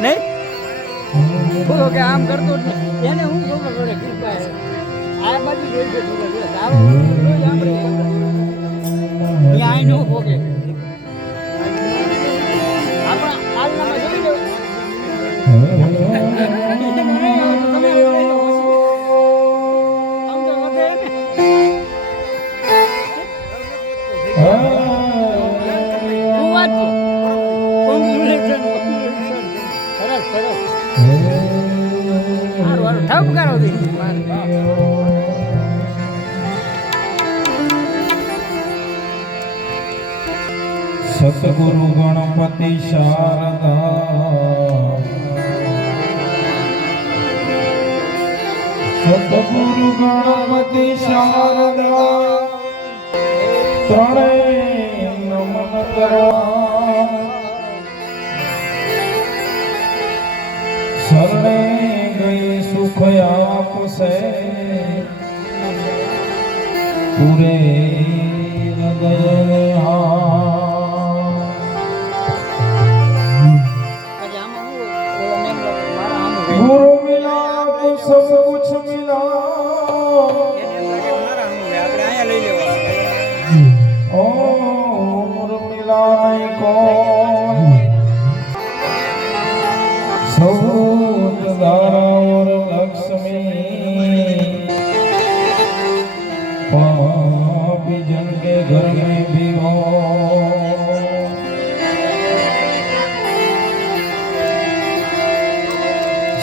નહીં બોલો કે આમ કરતો જ નહીં એને હું ખબર પડે કૃપા આ બાજુ જોઈ છે રોજ આપણે આઈ નો ભોગે આપણા આજનામાં જોઈ લો સતગુરુ ગણપતિ શારદા સતગુરુ ગણપતિ શારદા ત્રણેય નમન કરવા શરણે ગઈ સુખ આપશે પૂરે હૃદય गुरु मिला तो सब कुछ मिला और मिला नहीं कौन सब दारा और लक्ष्मी पापी जन के घर में भी हो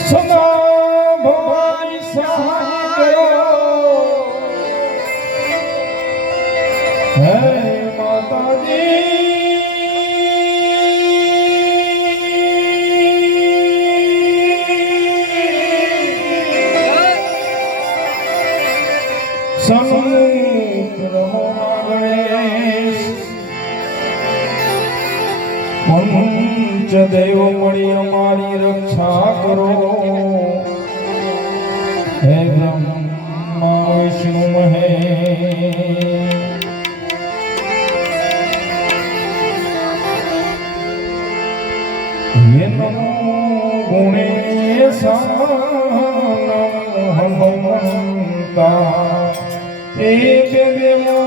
सदा भवानी सहाय करो है माता जी सन्मुख रहो गणेश पंच देव मणि हमारी रक्षा करो हे ब्रह्मा विष्णु महेश ये नमो गुणेशा नमो हनुमंता एक देवो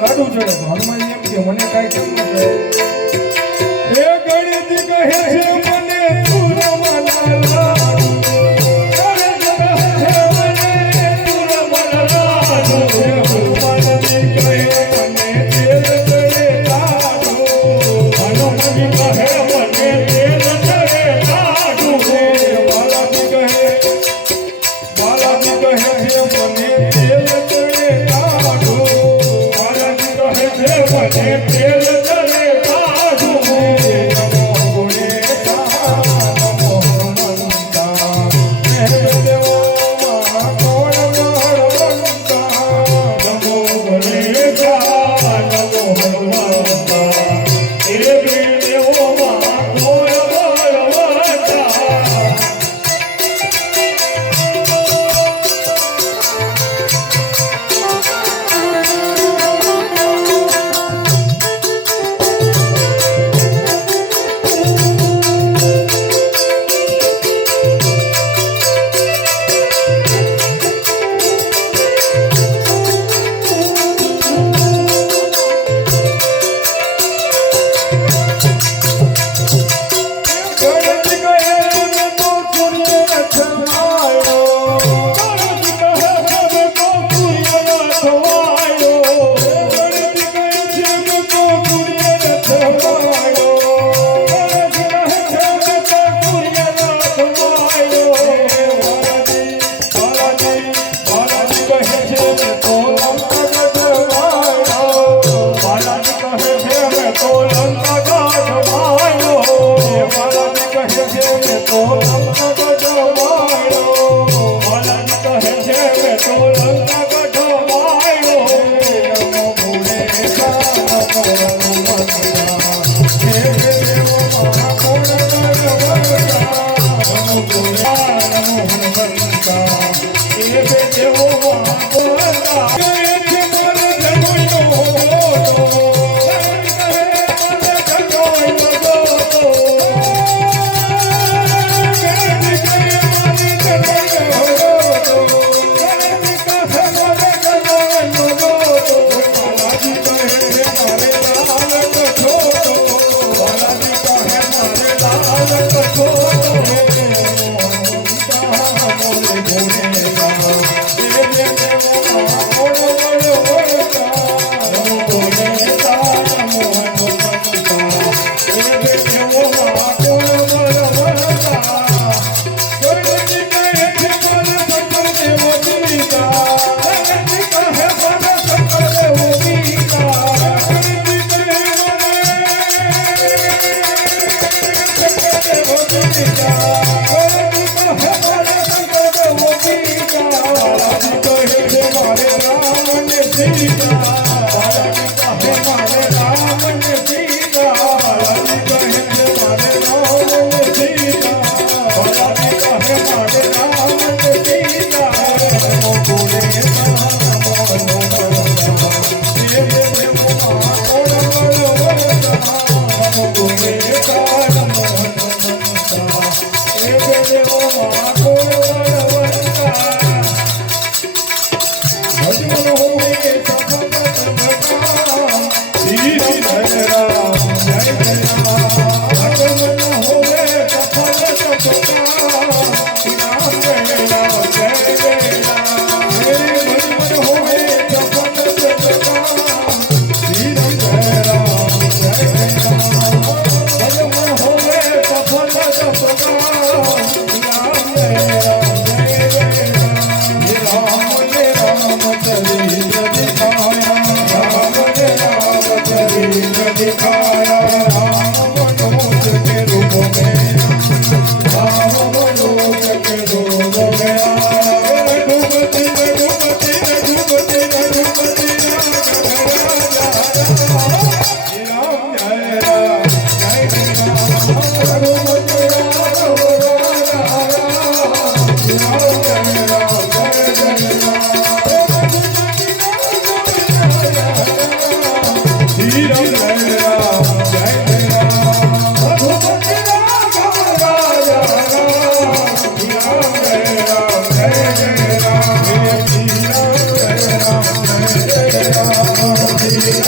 લાડુ ચડે તો હનુમાન એમ કે મને કાંઈ કેમ ન કહે એ ગણિત કહે છે મને તું રમના લાડુ ગણિત કહે છે મને તું રમના લાડુ હનુમાનજી કહે મને તેલ ચડે લાડુ હનુમાનજી કહે મને તેલ ચડે લાડુ બાલાજી કહે છે મને તેલ ચડે લાડુ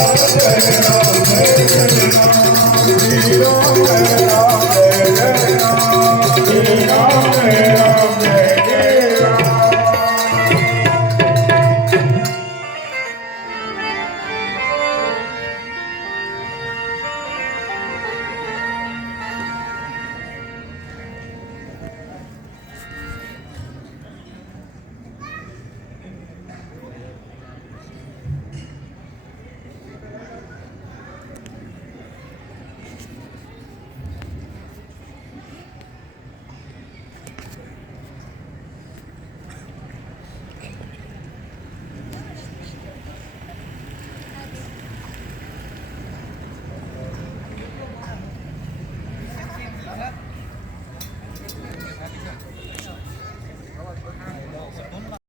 જય